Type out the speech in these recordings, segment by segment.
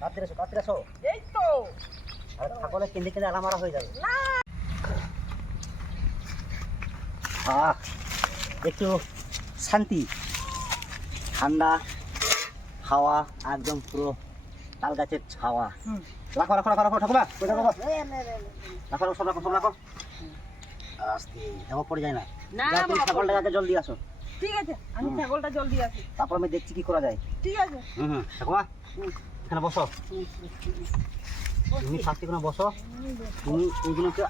তাড়াতাড়ি আসো। এই তো আরে ছাগলে কেঁদে কেঁদে আলামারা হয়ে যাবে। না একটু শান্তি, ঠান্ডা হাওয়া, একদম পুরো তাল গাছের ছাওয়া। রাখো রাখো রাখো রাখো ঠাকুমা, রাখো রাখো সব রাখো সব রাখো। আস্তে দেওয়া পড়ে যায় না। না যা তুমি ছাগলটাকে জল দিয়ে আসো। ঠিক আছে, আমি ছাগলটা জল দিয়ে আসি। তারপর আমি দেখছি কি করা যায়। ঠিক আছে। ঠাকুমা এখানে বসো, তুমি শাস্তি করে বসো। তুমি এইগুলোকে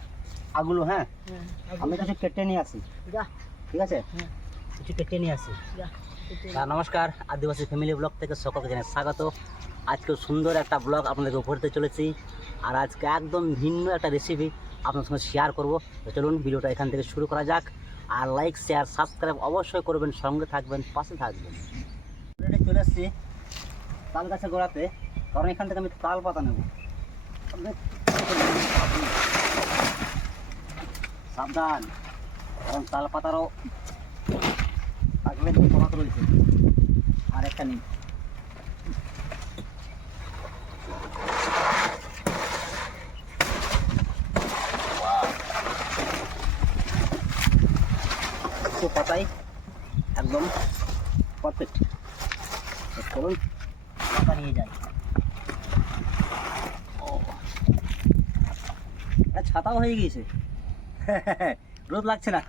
আগুলো, হ্যাঁ আমি কিছু কেটে নিয়ে আসি। যা ঠিক আছে, কিছু কেটে নিয়ে আসি। নমস্কার, আদিবাসী ফ্যামিলি ব্লগ থেকে সকলকে জানাই স্বাগত। আজকে সুন্দর একটা ব্লগ আপনাদেরকে উপহার দিতে চলেছি, আর আজকে একদম ভিন্ন একটা রেসিপি আপনার সঙ্গে শেয়ার করব। তো চলুন ভিডিওটা এখান থেকে শুরু করা যাক। আর লাইক শেয়ার সাবস্ক্রাইব অবশ্যই করবেন, সঙ্গে থাকবেন, পাশে থাকবেন। চলে এসছি তাল গাছের গোড়াতে, কারণ এখান থেকে আমি তাল পাতা নেব। সাবধান, কারণ তাল পাতারও থাকলে কমাতে রয়েছে। আর একটা নেই, পাতাই একদম পারফেক্ট। চলুন পাতা নিয়ে যাই। ছাতাও হয়ে গিয়েছে, রোদ লাগছে না।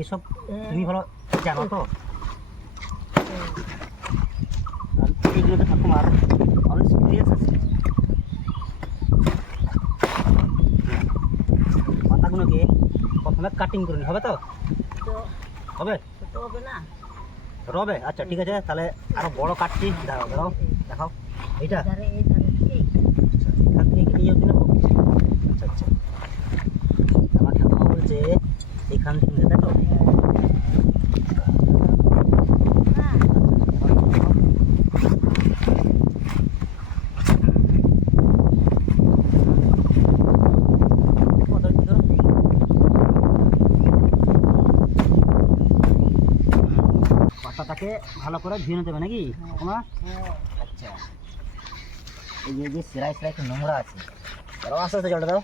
এইসব তুমি ভালো জানো তো, এইগুলোতে ঠাকুমার অনেক এক্সপিরিয়েন্স আছে। পাতাগুলোকে প্রথমে কাটিং করে হবে তো, হবে না রবে। আচ্ছা ঠিক আছে, তাহলে আরো বড় কাটছি। দাঁড়াও দাঁড়াও, দেখাও এইটা এখান থেকে নিয়ে নেবো। আচ্ছা আচ্ছা, আমার ঠাকুমা বলছে এখান থেকে নিয়ে, তাই তো? পাতাটাকে ভালো করে ধুয়ে নিতে হবে নাকি ঠাকুমা? আচ্ছা, এই যে সেরাই সেরাই একটু নোংরা আছে, আস্তে আস্তে জলটা দাও।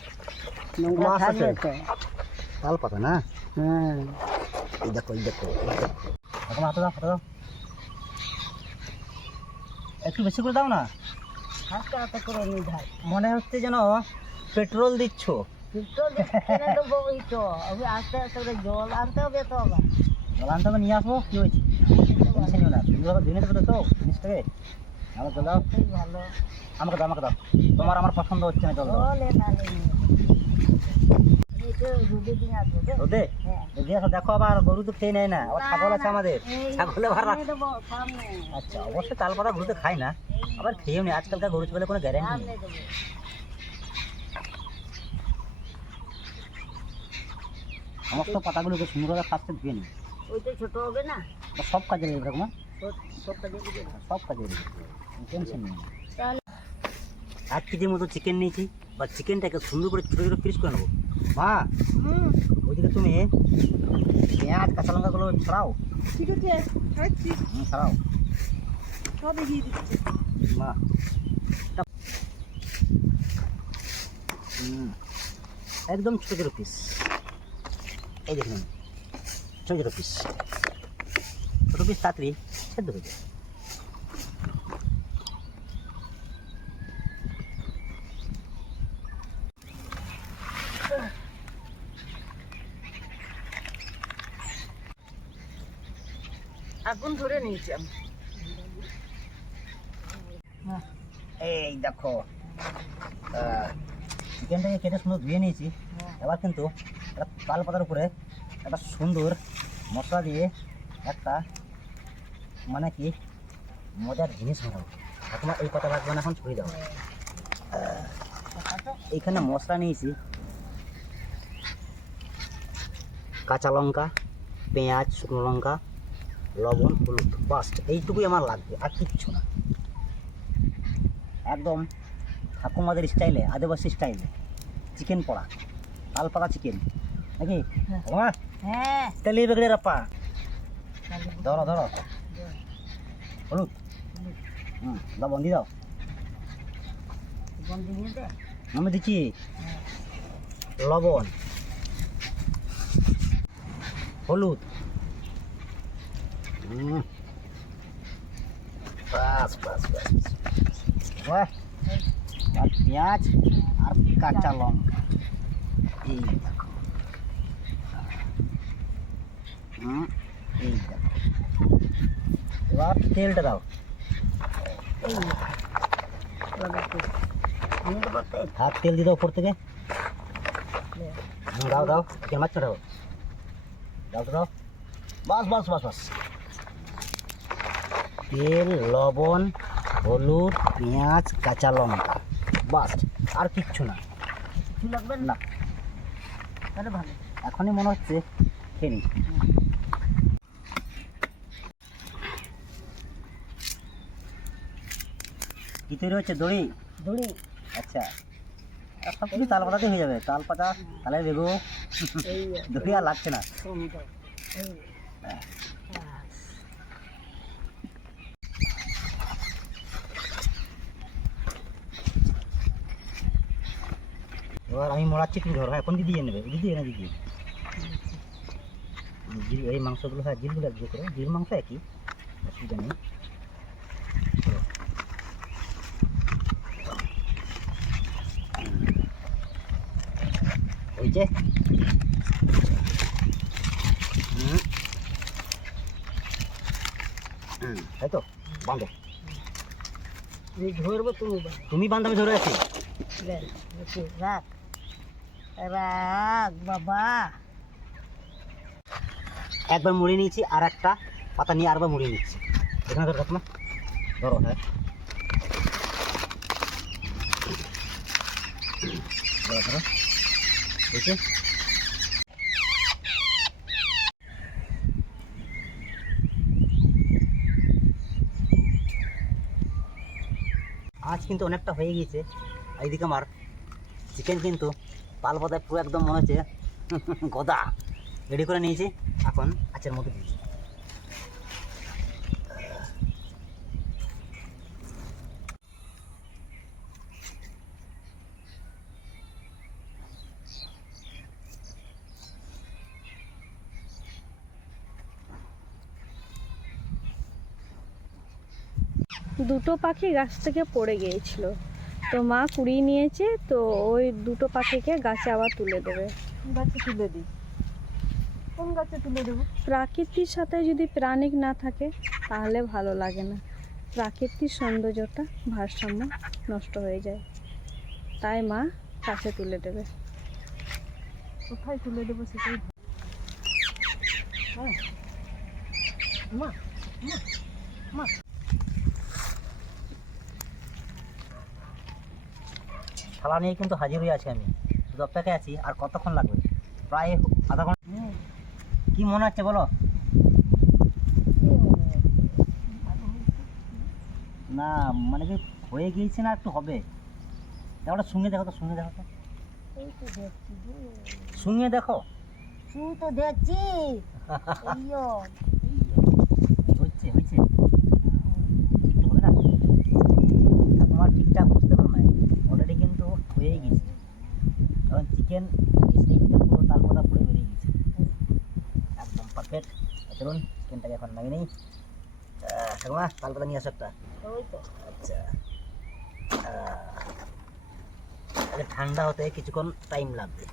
তাল পাতা না? এই দেখো এই দেখো ঠাকুমা, হাতে দাও হাতে দাও, একটু বেশি করে দাও না। হাতে হাতে করে নিয়ে যাই। মনে হচ্ছে যেন পেট্রোল দিচ্ছ। আস্তে আস্তে করে জল আনতে হবে তো, আবার জল আনতে হবে, নিয়ে আসবো। কি হয়েছে, টেনশন নিও না, তুমি ধুয়ে নিতে পারো তো জিনিসটাকে। আমাকে দাও, ভালো। আমাকে দাও, আমাকে দাও। তোমার আমার পছন্দ হচ্ছে না, জল দাও। রোদে দেখো, আবার গরু তো খেয়ে নেয় না, আবার ছাগল আছে আমাদের, ছাগলে ভাড়া। আচ্ছা, অবশ্যই তাল পাতা গরুতে খায় না, আবার খেয়েও নেই। আজকালকার গরু ছাগলের কোনো গ্যারেন্টি নেই। সমস্ত পাতাগুলোকে সুন্দরভাবে ফার্স্টে ধুয়ে নিই। ওইটা ছোট হবে না, সব কাজে লেগে এরকম, সব কাজে সব কাজে লেগে টেনশন নেই। 1 কেজির মতো চিকেন নিয়েছি, বা চিকেনটাকে সুন্দর করে ছোটো ছোটো পিস করে নেবো। মা, ওইদিকে তুমি পেঁয়াজ কাঁচা লঙ্কাগুলো ছড়াও। ঠিক আছে, ছড়াও সব এগিয়ে দিচ্ছি মা। একদম ছোটো ছোটো পিস, এই দেখুন ছোটো ছোটো পিস, ছোটো পিস তাড়াতাড়ি সেদ্ধ হয়ে যায়। আগুন ধরে নিয়েছি আমি। এই দেখো চিকেনটাকে কেটে সুন্দর ধুয়ে নিয়েছি। এবার কিন্তু একটা তাল পাতার উপরে একটা সুন্দর মশলা দিয়ে একটা মানে কি মজার জিনিস বানাবো। তোমার এই কথা লাগবে না, এখন ছুঁয়ে দাও। এইখানে মশলা নিয়েছি, কাঁচা লঙ্কা, পেঁয়াজ, শুকনো লঙ্কা, লবণ, হলুদ, বাস এইটুকুই আমার লাগবে, আর কিচ্ছু না। একদম ঠাকুমাদের স্টাইলে, আদিবাসী স্টাইলে চিকেন পড়া, তাল পাতা চিকেন নাকি? হ্যাঁ তেলি বেগড়ে রাপা ধরো ধরো হলুদ দাও বন্দি দাও বন্দি নিয়ে দে। আমি দিচ্ছি লবণ হলুদ বাস বাস বাস বাহ আর পেঁয়াজ আর কাঁচা লঙ্কা এই দেখো এই দেখো এবার তেলটা দাও এই লাগাতে নিয়ে দেবো তো। হাফ তেল দিয়ে দাও উপর থেকে লে। দাও দাও চিকেন মাছ দাও দাও তো দাও বাস বাস বাস বাস তেল লবণ হলুদ পেঁয়াজ কাঁচা লঙ্কা বাস আর কিচ্ছু না কিছু লাগবে না? না তাহলে ভালো। এখনই মনে হচ্ছে খেয়ে নিই। কি তৈরি হচ্ছে দড়ি দড়ি আচ্ছা আর সব কিছু তাল পাতাতে হয়ে যাবে তাল পাতা তালের বেগু এই দড়ি আর লাগছে না সুন্দর। এই এবার আমি মোড়াচ্ছি তুমি ধরো হ্যাঁ কোন দিদি নেবে দিদি না দিদি জিল এই মাংসগুলো হ্যাঁ জিলগুলো একটু করে জিল মাংস একই অসুবিধা নেই ওই যে তাই তো বাঁধো এই ধরবো তুমি বা। তুমি বাঁধ আমি ধরে আছি লে, দেখি, রাখ রাখ বাবা। একবার মুড়িয়ে নিয়েছি আর একটা পাতা নিয়ে আরেকবার মুড়িয়ে নিচ্ছি এখানে ধরো না ধরো হ্যাঁ ধরো ধরো দেখে আজ কিন্তু অনেকটা হয়ে গিয়েছে এইদিকে আমার চিকেন কিন্তু পাল পাতায় পুরো একদম মনে হচ্ছে গদা রেডি করে নিয়েছি এখন আচার মতো দিয়েছি দুটো পাখি গাছ থেকে পড়ে গিয়েছিল, তো মা কুড়িয়ে নিয়েছে, তো ওই দুটো পাখিকে গাছে আবার তুলে দেবে। গাছে তুলে দিই। কোন গাছে তুলে দেবো? প্রাকৃতির সাথে যদি প্রাণিক না থাকে তাহলে ভালো লাগে না, প্রাকৃতিক সৌন্দর্যটা ভারসাম্য নষ্ট হয়ে যায়, তাই মা গাছে তুলে দেবে। কোথায় তুলে দেবো সেটাই হ্যাঁ মা মা মা থালা নিয়ে কিন্তু হাজির হয়ে আছি আমি শুধু অপেক্ষায় আছি আর কতক্ষণ লাগবে প্রায় আধা ঘন্টা কি মনে হচ্ছে বলো না মানে কি হয়ে গিয়েছে না একটু হবে ওটা শুনে দেখো তো শুনে দেখো তো এই তো দেখছি শুনিয়ে দেখো তুই তো দেখছি এইও হচ্ছে হয়েছে একটু হবে না তোমার ঠিকঠাক বুঝতে পারো না অলরেডি কিন্তু হয়েই গেছে কারণ চিকেন স্টেকটা পুরো তাল পাতা পুরো বেরিয়ে গেছে একদম পারফেক্ট চলুন চিকেনটাকে এখন নামিয়ে নিই ঠাকুমা তাল পাতা নিয়ে আসো একটা ওই তো আচ্ছা ঠান্ডা হতে কিছুক্ষণ টাইম লাগবে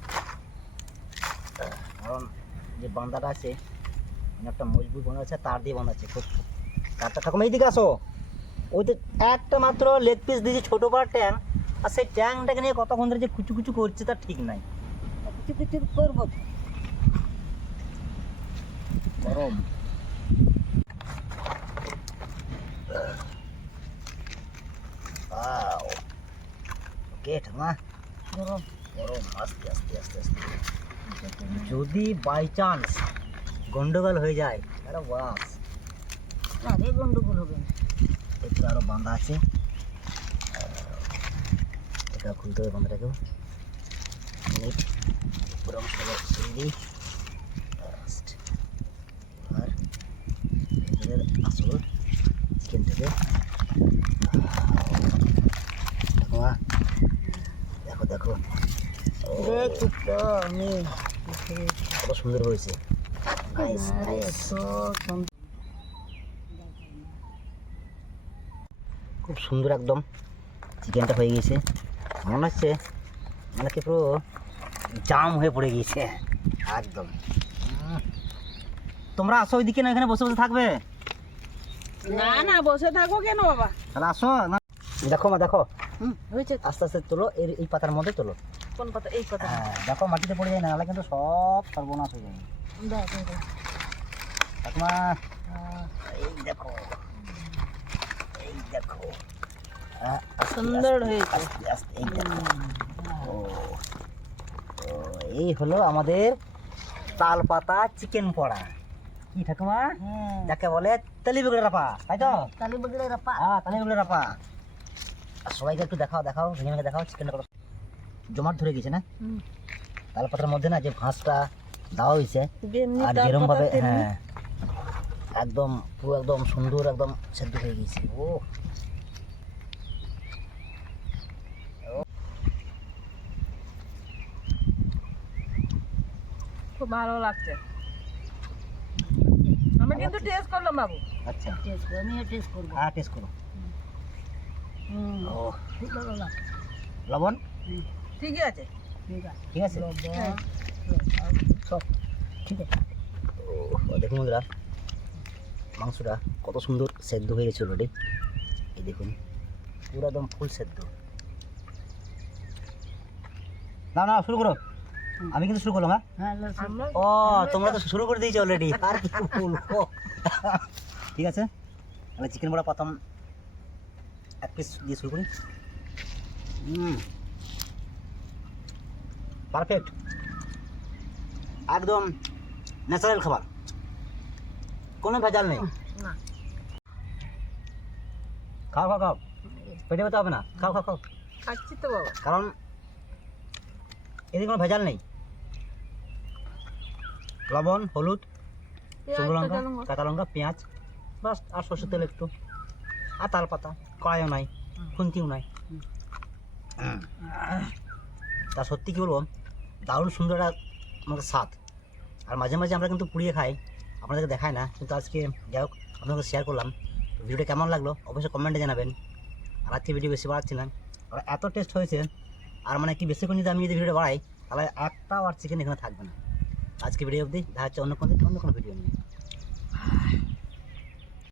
কারণ যে বাঁধাটা আছে একটা মজবুত বাঁধা আছে তার দিয়ে বাঁধা আছে খুব তারটা ঠাকুমা এইদিকে আসো ওই তো একটা মাত্র লেগ পিস দিয়েছে ছোটো পাড় ট্যাং আর সেই ট্যাংটাকে নিয়ে কতক্ষণ ধরে যে কুচু কুচু করছে তার ঠিক নাই কিছু কিছু করবো তো। গরম ওকে ঠাকুমা গরম গরম আস্তে আস্তে আস্তে আস্তে যদি বাই চান্স গন্ডগোল হয়ে যায় তাহলে বাস না রে গন্ডগোল হবে না। একটু আরও বাঁধা আছে এটা খুলতে হবে বাঁধাটাকেও মিনিট পুরো অংশটা দিই আর আমাদের আসল চিকেন থেকে। দেখো দেখো দেখি তো আমি কত সুন্দর হয়েছে। নাইস নাইস, খুব সুন্দর একদম চিকেনটা হয়ে গেছে। মনে হচ্ছে মানে কি পুরো জাম হয়ে পড়ে গিয়েছে একদম। তোমরা আসো ওইদিকে, না এখানে বসে বসে থাকবে? না না বসে থাকো কেন বাবা? তাহলে আসো না। দেখো মা দেখো, হয়েছে আস্তে আস্তে তোলো, এই পাতার মধ্যে তোলো। কোন কথা? এই কথা হ্যাঁ দেখো মাটিতে পড়ে যায় না, নাহলে কিন্তু সব সর্বনাশ হয়ে যায়। ঠাকুমা এই দেখো, এই দেখো আস্তে সুন্দর আস্তে, হয়েছে। আস্তে আস্তে, এই দেখো। ও তো এই হলো আমাদের তাল পাতা চিকেন পড়া। কি ঠাকুমা? যাকে বলে তালি বেগুড়ে রাপা, তাই তো? তালি বগড়ে রাপা। হ্যাঁ তালি বেগুড়ে রাপা। আর সবাইকে একটু দেখাও দেখাও, ভেঙে ভেঙে দেখাও চিকেনটা কত জমাট ধরে গেছে না তাল পাতার মধ্যে, না যে ভাঁজটা দেওয়া হয়েছে। আর যেরকম ভাবে, হ্যাঁ একদম পুরো একদম সুন্দর একদম সেদ্ধ হয়ে গেছে। ও খুব ভালো লাগছে। আমি কিন্তু টেস্ট করলাম বাবু। আচ্ছা, টেস্ট করে আমি টেস্ট করব। হ্যাঁ টেস্ট করো। ও খুব ভালো লাগছে। লবণ ঠিক আছে ঠিক আছে ঠিক আছে। সব ঠিক আছে। ও দেখুন বন্ধুরা, মাংসটা কত সুন্দর সেদ্ধ হয়ে গেছে অলরেডি। এই দেখুন পুরো একদম ফুল সেদ্ধ। না না শুরু করো, আমি কিন্তু শুরু করলাম। হ্যাঁ আমরা ও তোমরা তো শুরু করে দিয়েছো অলরেডি, আর কি বলবো। ঠিক আছে, তাহলে চিকেন বড়া প্রথম এক পিস দিয়ে শুরু করি। পারফেক্ট, একদম ন্যাচারাল খাবার, কোনো ভেজাল নেই। না খাও খাও খাও, পেটে ব্যথা হবে না, খাও খাও খাও। খাচ্ছি তো বাবা। কারণ এদিকে কোনো ভেজাল নেই। লবণ, হলুদ, শুকনো লঙ্কা, কাঁচা লঙ্কা, পেঁয়াজ, বাস, আর সরষের তেল একটু, আর তাল পাতা, কড়াইও নাই, খুন্তিও নাই। তা সত্যি কি বলবো, দারুণ সুন্দর একটা আমাদের স্বাদ। আর মাঝে মাঝে আমরা কিন্তু পুড়িয়ে খাই, আপনাদেরকে দেখায় না, কিন্তু আজকে যাই হোক আপনাদের শেয়ার করলাম। ভিডিওটা কেমন লাগলো অবশ্যই কমেন্টে জানাবেন। আর আজকে ভিডিও বেশি বাড়াচ্ছি না, আর এত টেস্ট হয়েছে। আর মানে কি বেশিক্ষণ যদি আমি যদি ভিডিওটা বাড়াই, তাহলে একটাও আর চিকেন এখানে থাকবে না। আজকে ভিডিও অবধি, দেখা হচ্ছে অন্য কোনো ভিডিও নিয়ে।